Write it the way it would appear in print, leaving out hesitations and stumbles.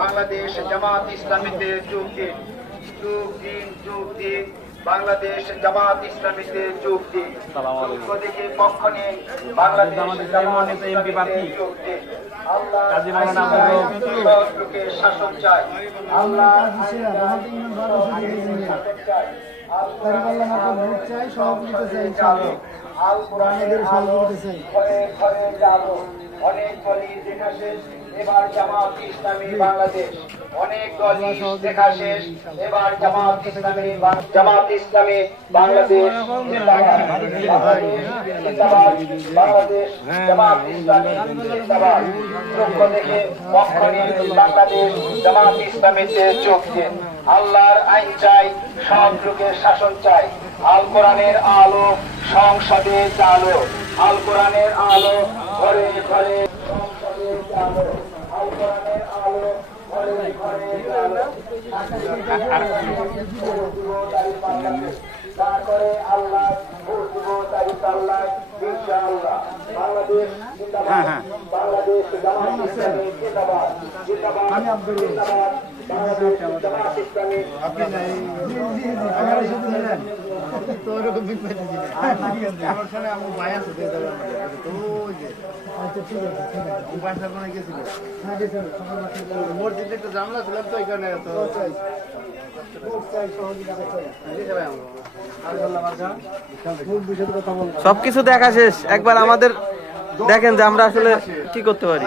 বাংলাদেশ জামাত ইসলামীতে যোগ দিন, যোগ দিন, যোগ দিন। বাংলাদেশ জামাত ইসলামীতে যোগ দিন। দেখে পক্ষ নিন, বাংলাদেশ জামাত ইসলামীতে যোগ দিন। আল্লাহ শাসন চাই, আল্লাহ অনেক দলই দেখা শেষ, এবার জামাত ইসলামী বাংলাদেশ। অনেক দলই দেখা শেষ, এবার জামাত ইসলামী জামাত ইসলামী বাংলাদেশ জিন্দাবাদ, বাংলাদেশ জামাত ইসলামী জিন্দাবাদ। যোগ্য দেখে পক্ষ নিয়ে বাংলাদেশ জামাত ইসলামীতে যোগ দিন। আল্লাহর আইন চাই, সব যুগের শাসন চাই। আল কোরআনের আলো সংসদে চালো, আল কোরআনের আলো ঘরে ঘরে সংসদে চালো, আল কোরআনের আলো ঘরে ঘরে চালো। তারপরে আল্লাহ ইনশাআল্লাহ। বাংলাদেশ জিন্দাবাদ, বাংলাদেশ জামাত ইসলামী জিন্দাবাদ, জিন্দাবাদ, জিন্দাবাদ। বাংলাদেশ জামাত ইসলামী সবকিছু দেখা শেষ, একবার আমাদের দেখেন যে আমরা আসলে কি করতে পারি।